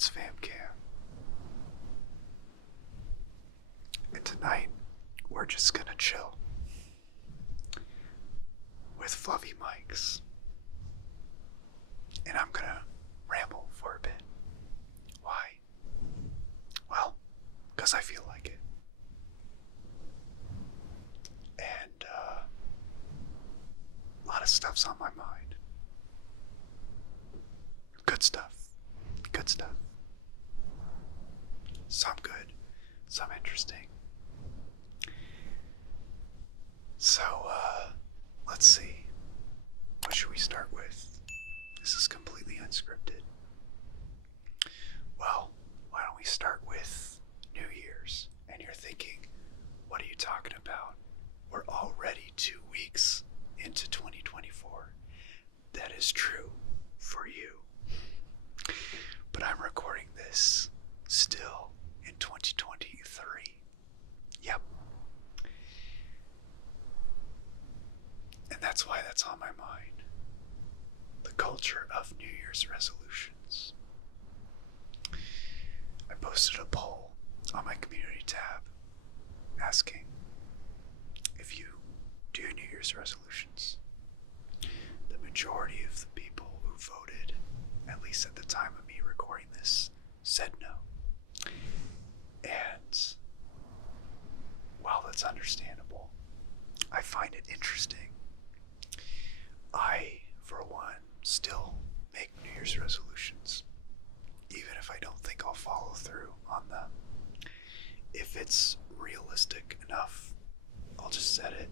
It's FamCam. And tonight, we're just gonna chill with fluffy mics. And I'm gonna ramble for a bit. Why? Well, because I feel like it. And a lot of stuff's on my mind. Good stuff. Good stuff. Some good, some interesting. So, let's see. What should we start with? This is completely unscripted. Well, why don't we start with New Year's? And you're thinking, what are you talking about? We're already 2 weeks into 2024. That is true for you. But I'm recording this still in 2023. Yep. And that's why that's on my mind. The culture of New Year's resolutions. I posted a poll on my community tab asking if you do New Year's resolutions. The majority of the people who voted, at least at the time of me recording this, said no. And while that's understandable, I find it interesting. I, for one, still make New Year's resolutions, even if I don't think I'll follow through on them. If it's realistic enough, I'll just set it.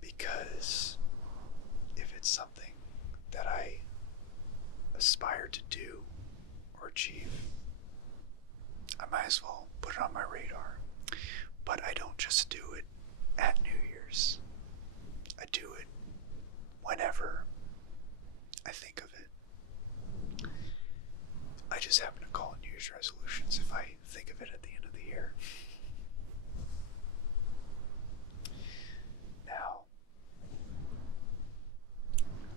Because if it's something that I aspire to do or achieve, I might as well put it on my radar. But I don't just do it at New Year's. I do it whenever I think of it. I just happen to call it New Year's resolutions if I think of it at the end of the year. Now,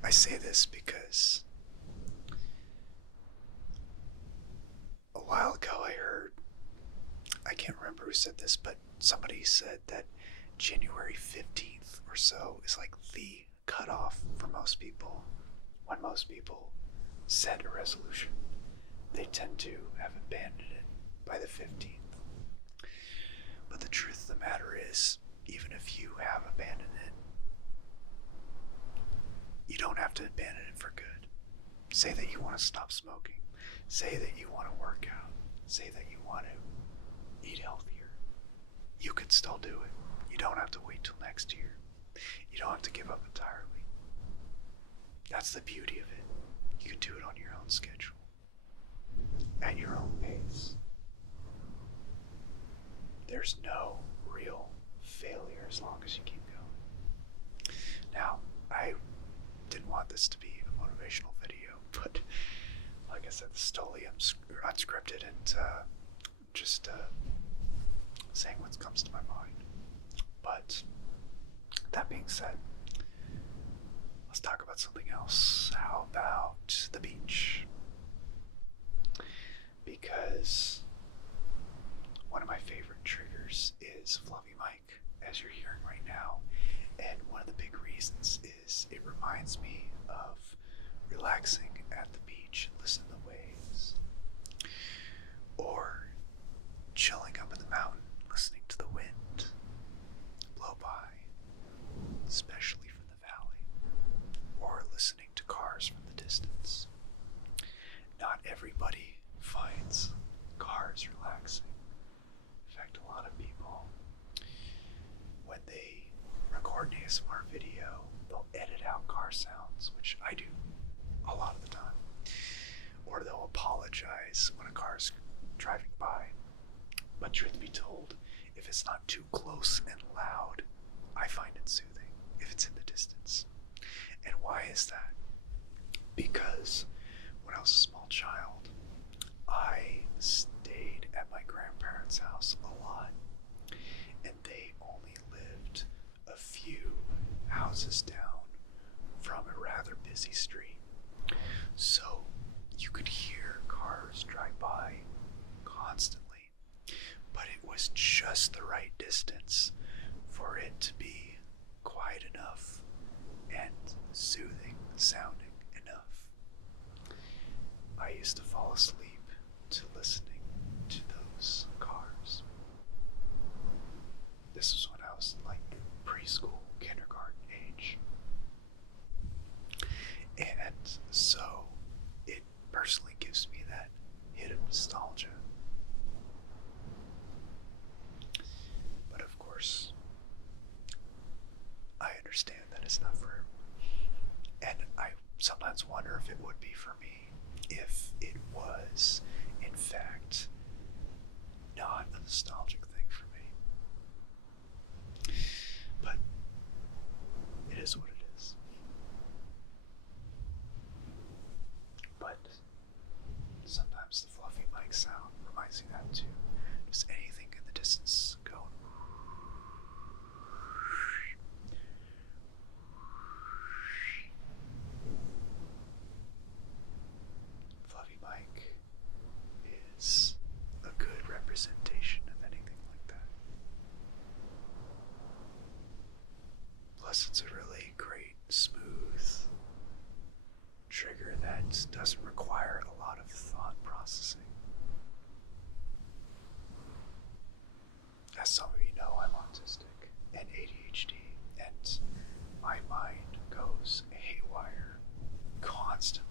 I say this because a while ago I can't remember who said this, but somebody said that January 15th or so is like the cutoff for most people. When most people set a resolution, they tend to have abandoned it by the 15th. But the truth of the matter is, even if you have abandoned it, you don't have to abandon it for good. Say that you want to stop smoking. Say that you want to work out. Say that you want to eat healthier. You could still do it. You don't have to wait till next year. You don't have to give up entirely. That's the beauty of it. You can do it on your own schedule, at your own pace. There's no real failure as long as you keep going. Now, I didn't want this to be a motivational video, but like I said, this is totally unscripted and just saying what comes to my mind. But that being said, let's talk about something else. How about the beach? Because one of my favorite triggers is Fluffy Mike, as you're hearing right now. And one of the big reasons is it reminds me of relaxing at the beach and listening to the waves. Or chilling up in the mountain, listening to the wind blow by, especially from the valley. Or listening to cars from the distance. Not everybody finds cars relaxing. In fact, a lot of people, when they record an ASMR video, they'll edit out car sounds, which I do a lot of the time. Or they'll apologize when a car's driving by. But truth be told, if it's not too close and loud, I find it soothing if it's in the distance. And why is that? Because when I was a small child, I stayed at my grandparents' house a lot, and they only lived a few houses down from a rather busy street. So You could hear cars drive by constantly, but it was just the right distance for it to be quiet enough and soothing sounding enough. I used to fall asleep to listening to those cars. This was when I was like preschool, kindergarten age. And so it personally gives me that hit of nostalgia. But of course, I understand that it's not for everyone. And I sometimes wonder if it would be for me if it was, in fact, not a nostalgic thing for me. But it is what it is. But sometimes the fluffy mic sound reminds me of that too. Just anything in the distance going. Fluffy mic is a good representation of anything like that. Plus, it's a really great, smooth trigger that doesn't require a lot of thought processing. As some of you know, I'm autistic and ADHD, and my mind goes haywire constantly.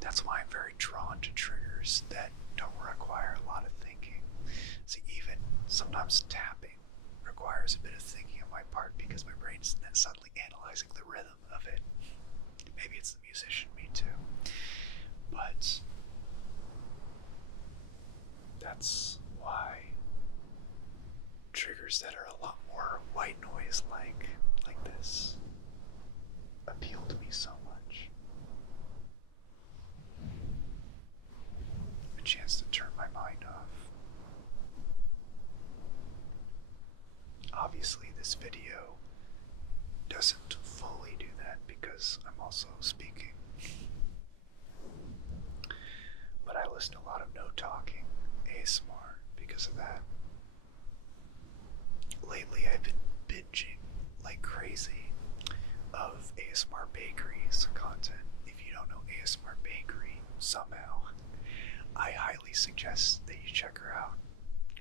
That's why I'm very drawn to triggers that don't require a lot of thinking. So even sometimes tapping requires a bit of thinking on my part because my brain's suddenly analyzing the rhythm of it. Maybe it's the musician, me too. But that's why triggers that are a lot more white noise like this appeal to me so much. A chance to turn my mind off. Obviously, this video doesn't fully do that because I'm also speaking. But I listen to a lot of no talking ASMR because of that. Lately, I've been binging like crazy of ASMR Bakery's content. If you don't know ASMR Bakery somehow, I highly suggest that you check her out.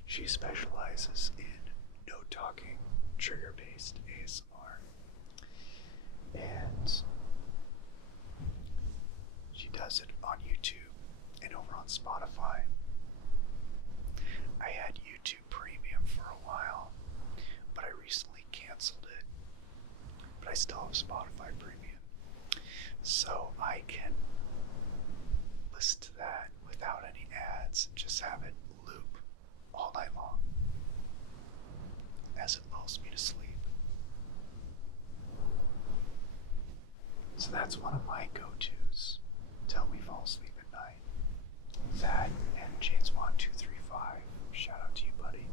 She specializes in no talking, trigger based ASMR. And she does it on YouTube and over on Spotify. I had YouTube Premium for a while, but I recently canceled it. But I still have Spotify Premium, so I can listen to that without any ads and just have it loop all night long as it lulls me to sleep. So that's one of my go-tos to help me fall asleep at night. That and James Bond 235. Shout out to you, buddy.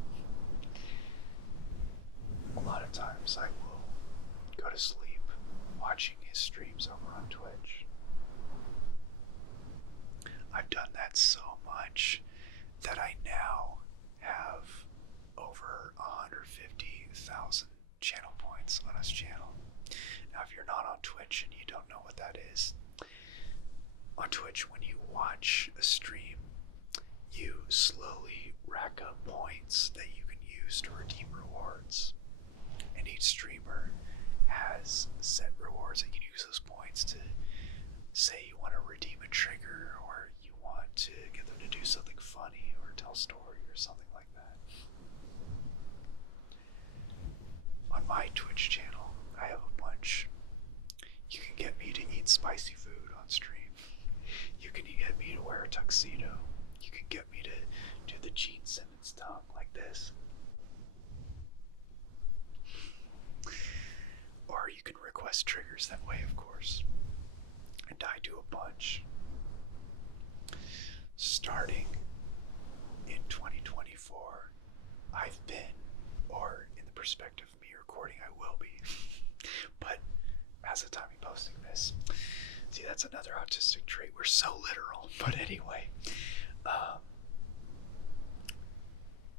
A lot of times I will go to sleep watching his streams over on Twitch. I've done that so much that I now have over 150,000 channel points on his channel. Now, if you're not on Twitch and you don't know what that is, on Twitch, when you watch a stream, you slowly rack up points that you can use to redeem rewards. And each streamer has set rewards that you can use those points to say you want to redeem a trigger, or you want to get them to do something funny or tell a story or something like that. On my Twitch channel, I have a bunch. You can get me to eat spicy food on stream. You can get me to wear a tuxedo. You can get me to do the Gene Simmons tongue like this. Or you can request triggers that way, of course. And I do a bunch. Starting in 2024, I've been, or in the perspective of me recording, I will be, but as of the time of posting this, See, that's another autistic trait. We're so literal. But anyway,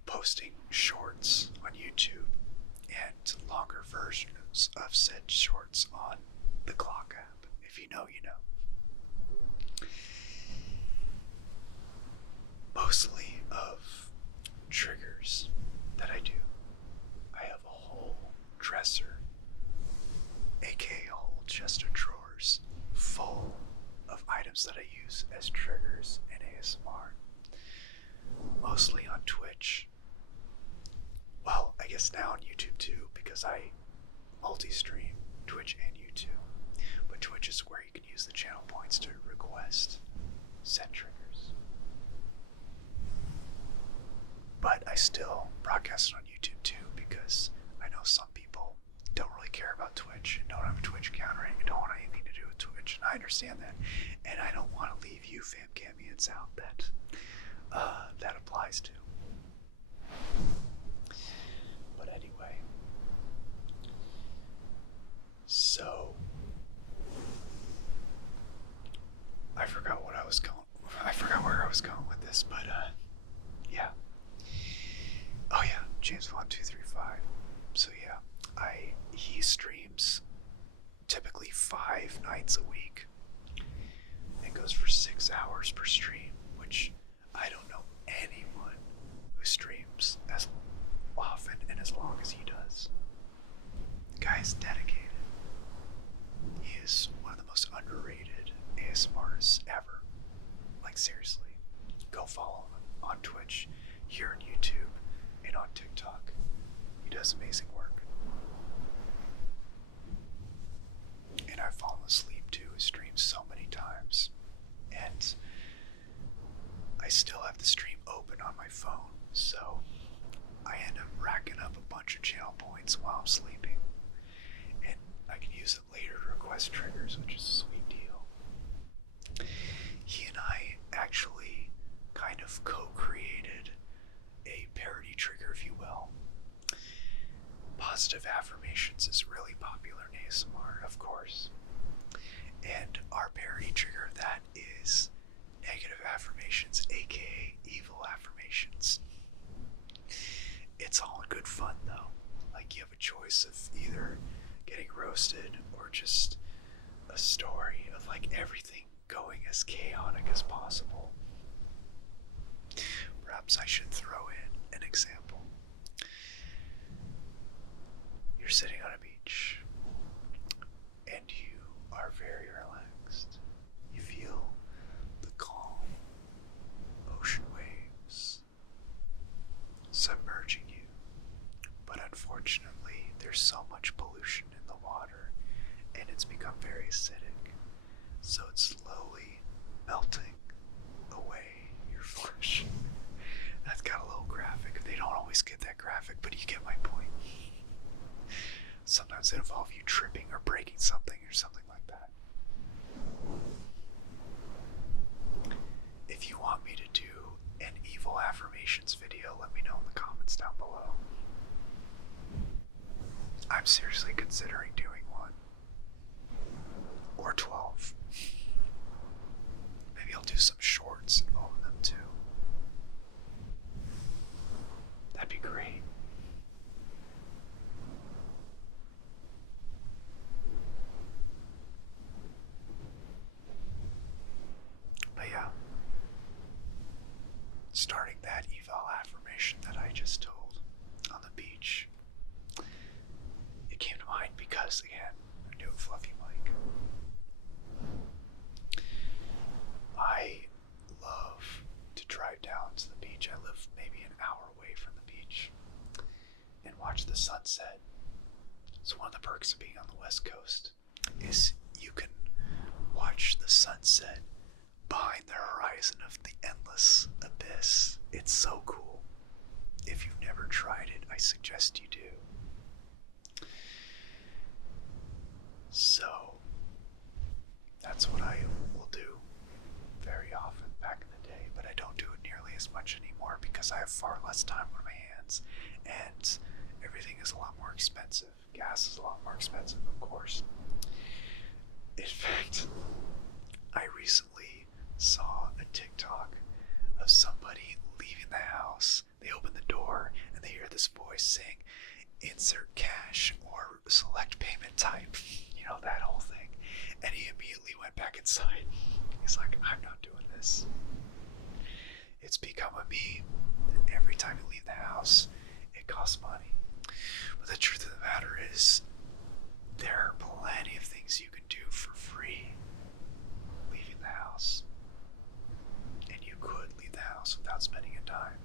posting shorts on YouTube and longer versions of said shorts on the Clock app. If you know, you know. Mostly of triggers that I do. I have a whole dresser, aka a whole chest of drawers, full of items that I use as triggers in ASMR. Mostly on Twitch. Well, I guess now on YouTube too, because I multi-stream Twitch and YouTube. But Twitch is where you can use the channel points to request said triggers. But I still broadcast it on YouTube too, because I know some people don't really care about Twitch and don't have a Twitch account or don't want anything to do with Twitch, and I understand that. And I don't want to leave you Famcamians out that applies to. But anyway, so I forgot where I was going with this, but yeah. Oh yeah, James Vaughn 235. So yeah, he streams typically 5 nights a week and goes for 6 hours per stream, which I don't know anyone who streams as often and as long as he does. The guy is dedicated. He is one of the most underrated ASMRs ever. Like seriously, go follow him on Twitch, here on YouTube, and on TikTok. He does amazing work. And I've fallen asleep to his streams so many times. And I still have the stream open on my phone, so I end up racking up a bunch of channel points while I'm sleeping. And I can use it later to request triggers, which is a sweet deal. He and I actually kind of co-created a parody trigger, if you will. Positive affirmations is really popular in ASMR, of course. And our parody trigger of that is negative affirmations, aka evil affirmations. It's all in good fun though. Like you have a choice of either getting roasted or just a story of like everything going as chaotic as possible. Perhaps I should throw in an example. You're sitting on a beach and you are very relaxed. You feel the calm ocean waves submerging you, but unfortunately there's so much pollution in the water and it's become very acidic, so it's slowly melting away your flesh. That's got a little graphic. They don't always get that graphic, but you get my point. Sometimes it involves you tripping or breaking something or something like that. If you want me to do an evil affirmations video, let me know in the comments down below. I'm seriously considering doing one. Or 12. Maybe I'll do some shorts involving them too. That'd be great. But yeah, starting that eval affirmation that I just told on the beach, it came to mind because, again, I'm doing Fluffy Mike. I love to drive down to the beach. I live maybe an hour away from the beach and watch the sunset. So one of the perks of being on the West Coast is you can watch the sunset behind the horizon of the endless abyss. It's so cool. If you've never tried it, I suggest you do. So that's what I will do very often back in the day, but I don't do it nearly as much anymore because I have far less time on my hands and everything is a lot more expensive. Gas is a lot more expensive, of course. In fact, become a meme. Every time you leave the house, it costs money. But the truth of the matter is, there are plenty of things you can do for free leaving the house. And you could leave the house without spending a dime.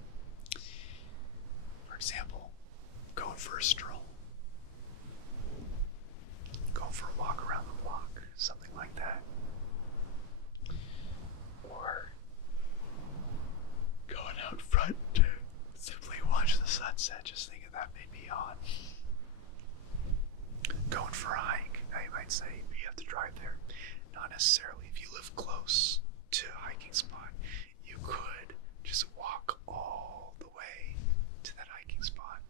For example, going for a stroll. Going for a walk around the block, something like that. Or going out front to simply watch the sunset, just thinking that may be on. Going for a hike. Now you might say, you have to drive there. Not necessarily. If you live close to a hiking spot, you could just walk all the way to that hiking spot.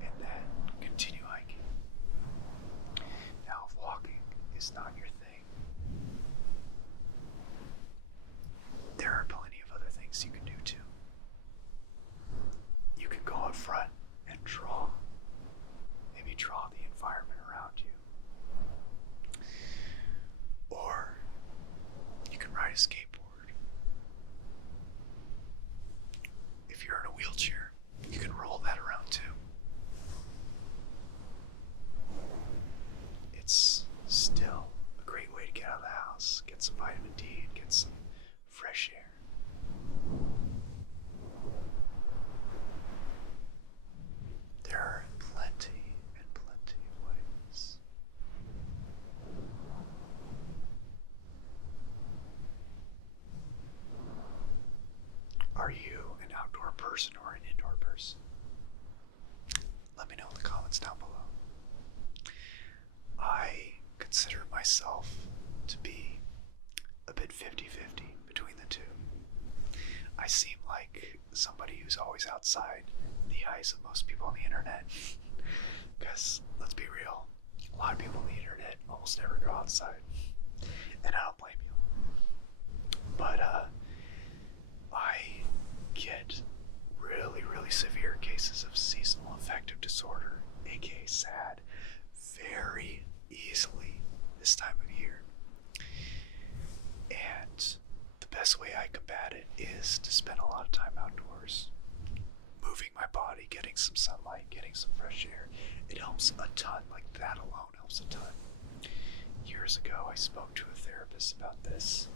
And then continue hiking. Now, if walking is not your thing, there are plenty of other things you can do too. You can go up front and draw. Maybe draw the environment around you. Or you can ride a skateboard. If you're in a wheelchair, you can roll that around too. It's still a great way to get out of the house, get some vitamin D, and get some fresh air. There are plenty and plenty of ways. Are you an outdoor person or an indoor person? Let me know in the comments down below. I consider myself to be a bit 50-50 between the two. I seem like somebody who's always outside in the eyes of most people on the internet. Because, let's be real, a lot of people on the internet almost never go outside. And I don't blame you. But, I get really, really severe cases of seasonal affective disorder, aka SAD, very easily this time of year. And the best way I combat it is to spend a lot of time outdoors, moving my body, getting some sunlight, getting some fresh air. It helps a ton. Like, that alone helps a ton. Years ago, I spoke to a therapist about this.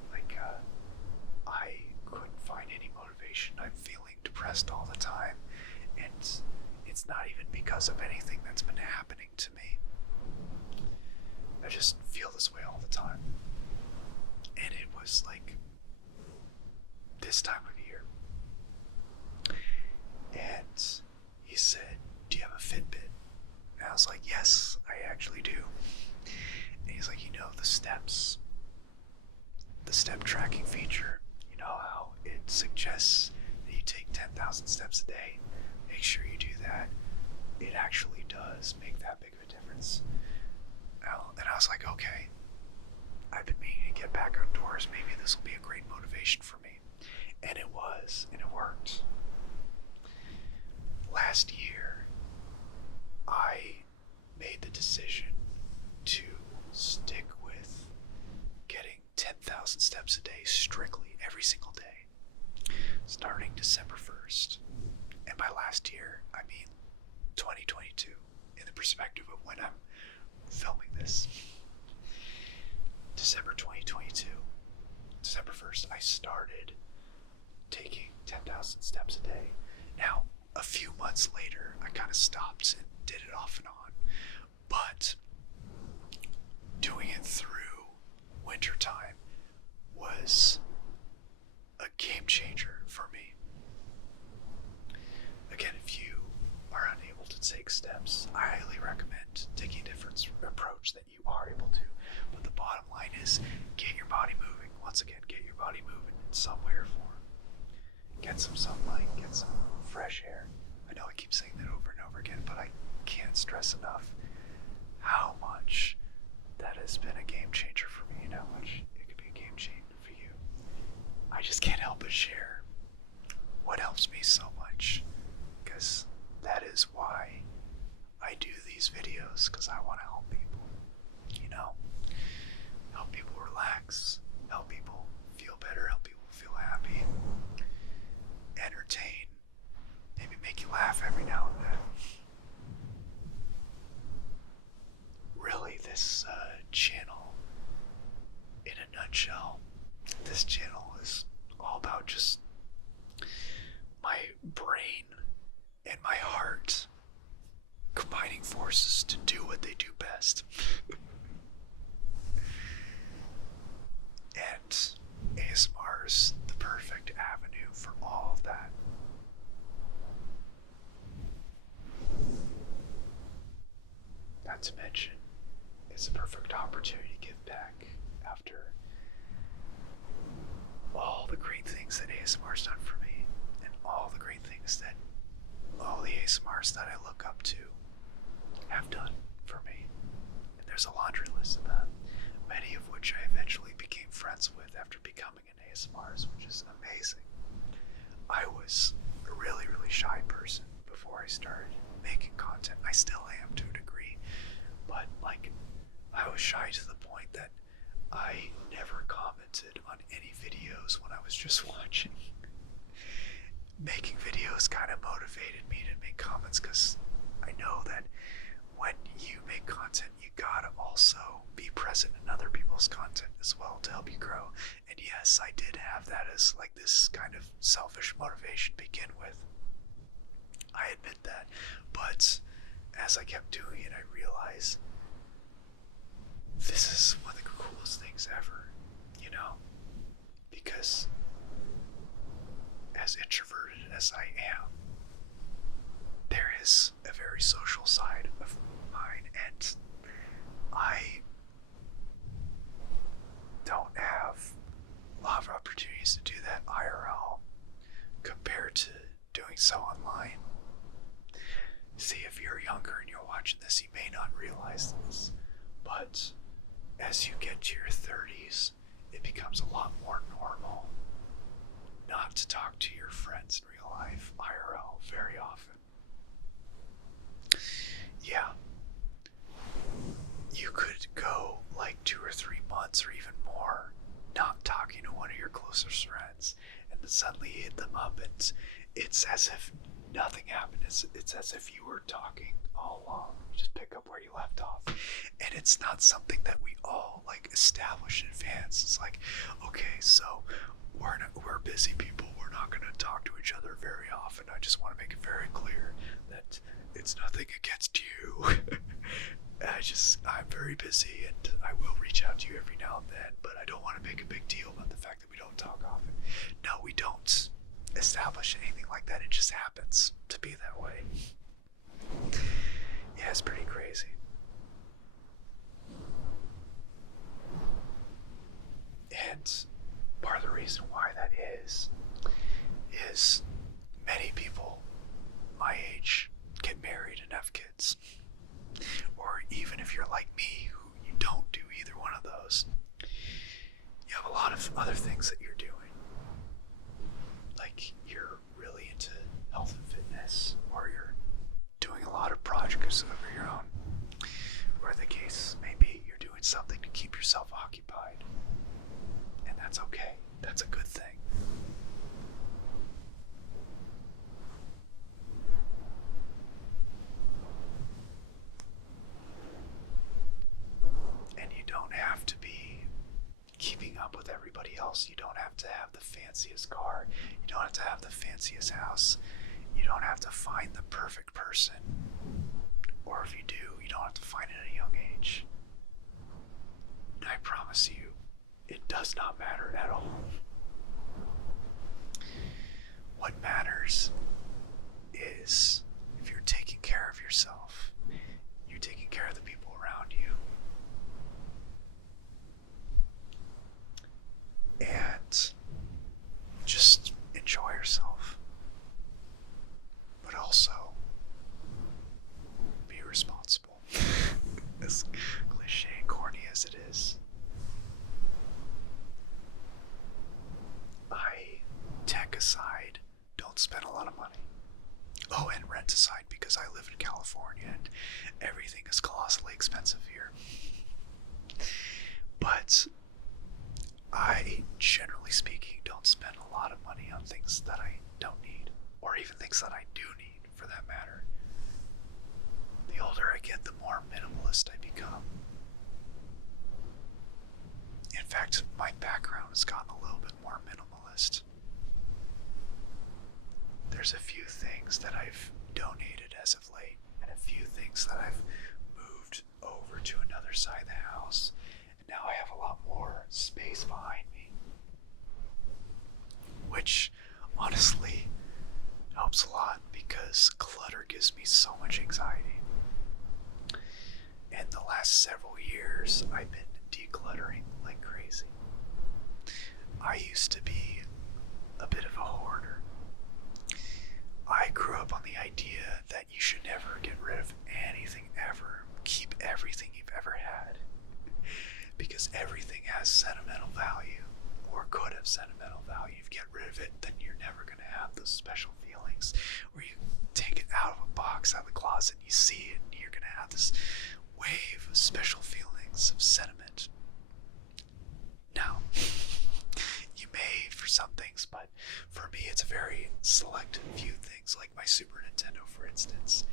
I couldn't find any motivation. I'm feeling depressed all the time, and it's not even because of anything that's been happening to me. I just feel this way all the time. And it was like this time of year. And he said, "Do you have a Fitbit?" And I was like, "Yes, I actually do." And he's like, the step tracking feature, how it suggests that you take 10,000 steps a day. Make sure you do that. It actually does make that big of a difference." And I was like, okay, I've been meaning to get back outdoors. Maybe this will be a great motivation for me. And it was, and it worked. Last year, I made the decision to stick with getting 10,000 steps a day strictly every single day, starting December 1st. And by last year, I mean 2022, in the perspective of when I'm filming this. December 2022, December 1st, I started taking 10,000 steps a day. Now, a few months later, I kind of stopped and did it off and on. But doing it through wintertime was a game changer for me. Again, if you are unable to take steps, I highly recommend taking a different approach that you are able to. But the bottom line is, get your body moving. Once again, get your body moving in some way or form. Get some sunlight, get some fresh air. I know I keep saying that over and over again, but I can't stress enough how much that has been a game changer for me and how much it could be a game changer for you. I just can't help but share what helps me so much, because that is why I do these videos, because I want to help people, help people relax, help people feel better, help people feel this channel is all about just my brain and my heart combining forces to do what they do best. And ASMR is the perfect avenue for all of that. Not to mention, it's a perfect opportunity to give back after all the great things that ASMR's done for me, and all the great things that all the ASMRs that I look up to have done for me. And there's a laundry list of them, many of which I eventually became friends with after becoming an ASMRist, which is amazing. I was a really, really shy person before I started making content. I still am to a degree, but like, I was shy to the point that I never commented on any videos when I was just watching. Making videos kind of motivated me to make comments, because I know that when you make content, you gotta also be present in other people's content as well to help you grow. And yes, I did have that as like this kind of selfish motivation to begin with. I admit that. But as I kept doing it, I realized this is one of the coolest things ever, you know? Because as introverted as I am, there is a very social side of mine, and I don't have a lot of opportunities to do that IRL compared to doing so online. See, if you're younger and you're watching this, you may not realize this, but as you get to your 30s, it becomes a lot more normal not to talk to your friends in real life, IRL, very often. Yeah. You could go like 2 or 3 months or even more not talking to one of your closest friends, and then suddenly you hit them up, and it's as if nothing happened. It's as if you were talking all along. You just pick up where you left off. And it's not something that we all like establish in advance. It's like, okay, so we're busy people. We're not going to talk to each other very often. I just want to make it very clear that it's nothing against you. I'm very busy, and I will reach out to you every now and then, but I don't want to make a big deal about the fact that we don't talk often. No, we don't establish anything like that. It just happens to be that way. Yeah, it's pretty crazy. And part of the reason why that is many people my age get married and have kids. Or even if you're like me, who you don't do either one of those, you have a lot of other things that you're doing. Like, you're really into health and fitness, or you're doing a lot of projects of your own, or the case may be, you're doing something to keep yourself occupied. And that's okay. That's a good thing. And you don't have to be keeping up with everybody else. You don't have to have the fanciest car. You don't have to have the fanciest house. You don't have to find the perfect person. Or if you do, you don't have to find it at a young age. I promise you, it does not matter at all. What matters is if you're taking care of yourself, you're taking care of the people around you. And just enjoy yourself. But also be responsible. As cliche and corny as it is. Tech aside, don't spend a lot of money. Oh, and rent aside, because I live in California and everything is colossally expensive here. But I, generally speaking, don't spend a lot of money on things that I don't need, or even things that I do need, for that matter. The older I get, the more minimalist I become. In fact, my background has gotten a little bit more minimalist. There's a few things that I've donated as of late, and a few things that I've moved over to another side of the house, and now I have a lot more space behind me, which honestly helps a lot because clutter gives me so much anxiety. And the last several years, I've been decluttering like crazy. I used to be a bit of a hoarder. I grew up on the idea that you should never get rid of anything ever. Keep everything you've ever had. Because everything has sentimental value, or could have sentimental value. If you get rid of it, then you're never going to have those special feelings where you take it out of a box, out of the closet, and you see it, and you're going to have this wave of special feelings of sentiment. Now, you may for some things, but for me it's a very select few things, like my Super Nintendo, for instance.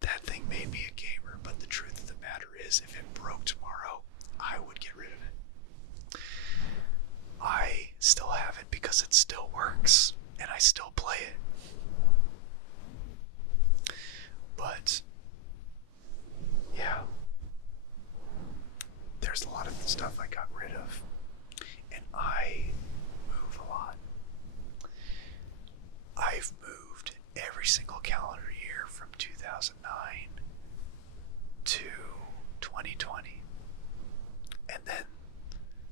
That thing made me a gamer, but the truth of the matter is, if it broke tomorrow, I would get rid of it. I still have it because it still works, and I still play it. But, yeah. There's a lot of stuff I got rid of, and I move a lot. I've moved every single calendar year from 2009 to 2020, and then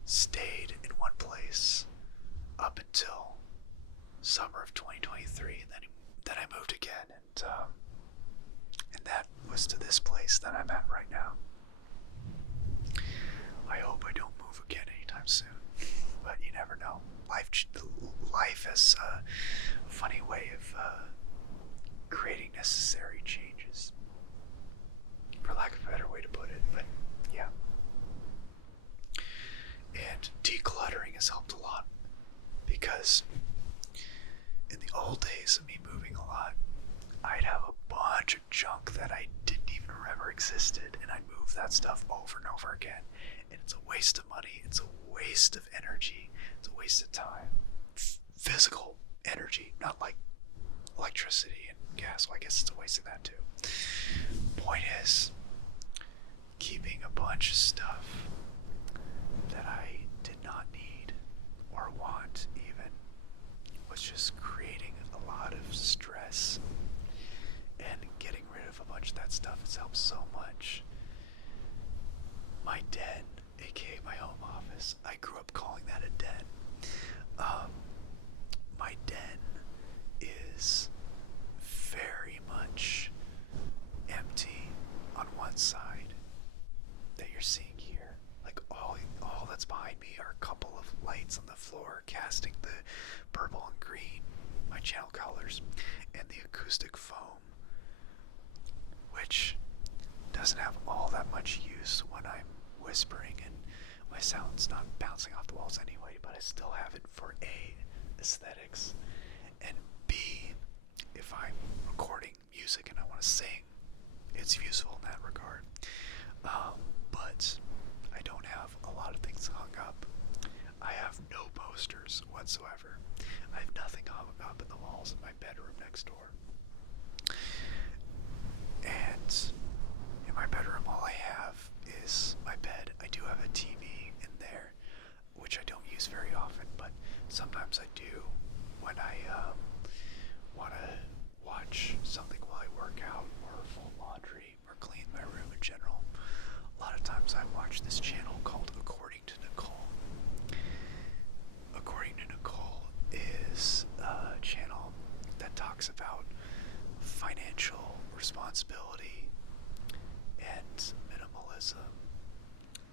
stayed in one place up until summer of 2023, and then I moved again, and that was to this place that I'm at right now. I hope I don't move again anytime soon, but you never know. Life has a funny way of creating necessary changes, for lack of a better way to put it, but yeah. And decluttering has helped a lot, because in the old days of me moving a lot, I'd have a bunch of junk that I didn't even remember existed, and I'd move that stuff over and over again. And it's a waste of money, it's a waste of energy, it's a waste of time. Physical energy, not like electricity and gas. Well, I guess it's a waste of that too. Point is, keeping a bunch of stuff that I did not need or want even was just creating a lot of stress, and getting rid of a bunch of that stuff has helped so much. My den, aka my home office, I grew up calling that a den. My den is very much empty on one side that you're seeing here. Like all that's behind me are a couple of lights on the floor casting the purple and green, my channel colors, and the acoustic foam, which doesn't have all that much use when I'm whispering and my sound's not bouncing off the walls anyway, but I still have it for A, aesthetics, and B, if I'm recording music and I want to sing, it's useful in that regard. But I don't have a lot of things hung up. I have no posters whatsoever. I have nothing hung up in the walls in my bedroom next door. And in my bedroom, all I have is my bed. I do have a TV in there, which I don't use very often, but sometimes I do when I want to watch something while I work out, or fold laundry, or clean my room in general. A lot of times I watch this channel called According to Nicole. According to Nicole is a channel that talks about financial responsibility and minimalism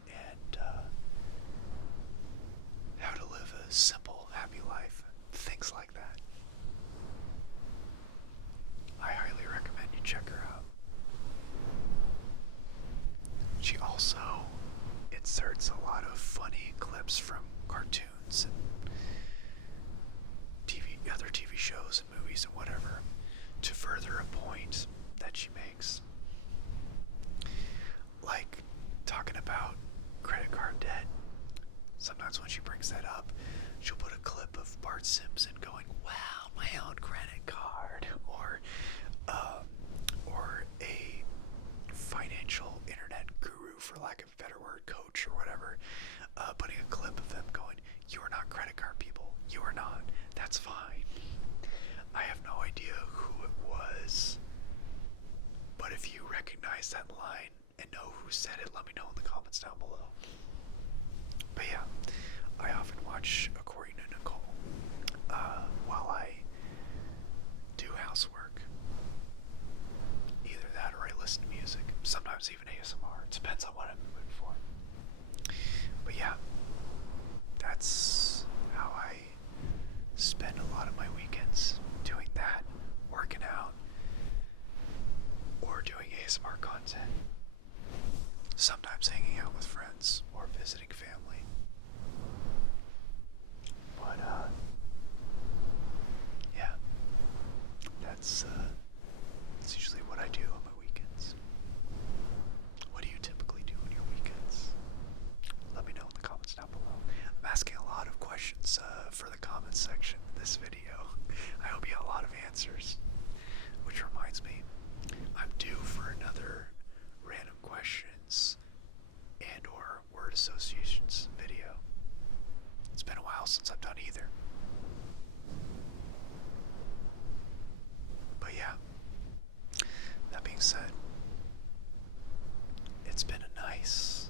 and how to live a simple, happy life, things like that. I highly recommend you check her out. She also inserts a lot of funny clips from cartoons and other TV shows and movies and whatever to further a point that she makes. Like talking about credit card debt. Sometimes sometimes when she brings that up, she'll put a clip of Bart Simpson going, "Wow, my own credit card," or a financial internet guru, for lack of a better word, coach or whatever, putting a clip of them going, "You are not credit card people. You are not. That's fine." I have no idea who it was, but if you recognize that line and know who said it, let me know in the comments down below. But yeah, I often watch According to Nicole while I do housework. Either that or I listen to music. Sometimes even ASMR. It depends on what I'm in the mood for. But yeah, that's how I spend a lot of my weekends, doing that, working out, or doing ASMR content. Sometimes hanging out with friends or visiting family. But yeah, that's usually what I do on my weekends. What do you typically do on your weekends? Let me know in the comments down below. I'm asking a lot of questions for the comments section in this video. I hope you have a lot of answers. Which reminds me, I'm due for another random questions and or word associations video. It's been a while since I've done either. But yeah, that being said, it's been a nice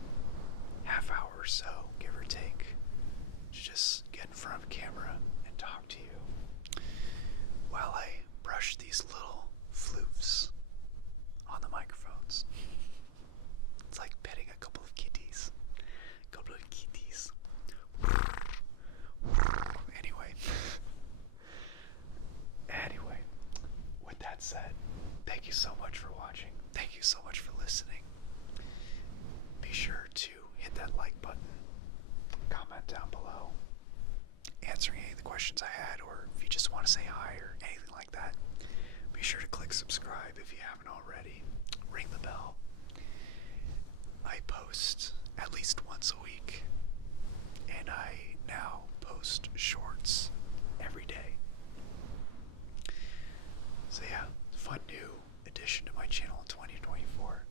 half hour or so, give or take, to just get in front of a camera and talk to you while I brush these little floofs on the microphones. It's like petting a couple of kitties. Anyway, with that said, thank you so much for watching. Thank you so much for listening. Be sure to hit that like button, comment down below, answering any of the questions I had, or if you just want to say hi or anything like that. Be sure to click subscribe if you haven't already. Ring the bell. I post at least once a week, and I now post shorts every day. So yeah, fun new addition to my channel in 2024.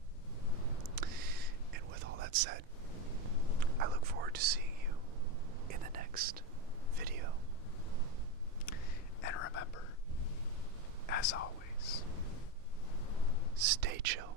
And with all that said, I look forward to seeing you in the next video. And remember, as always, stay chill.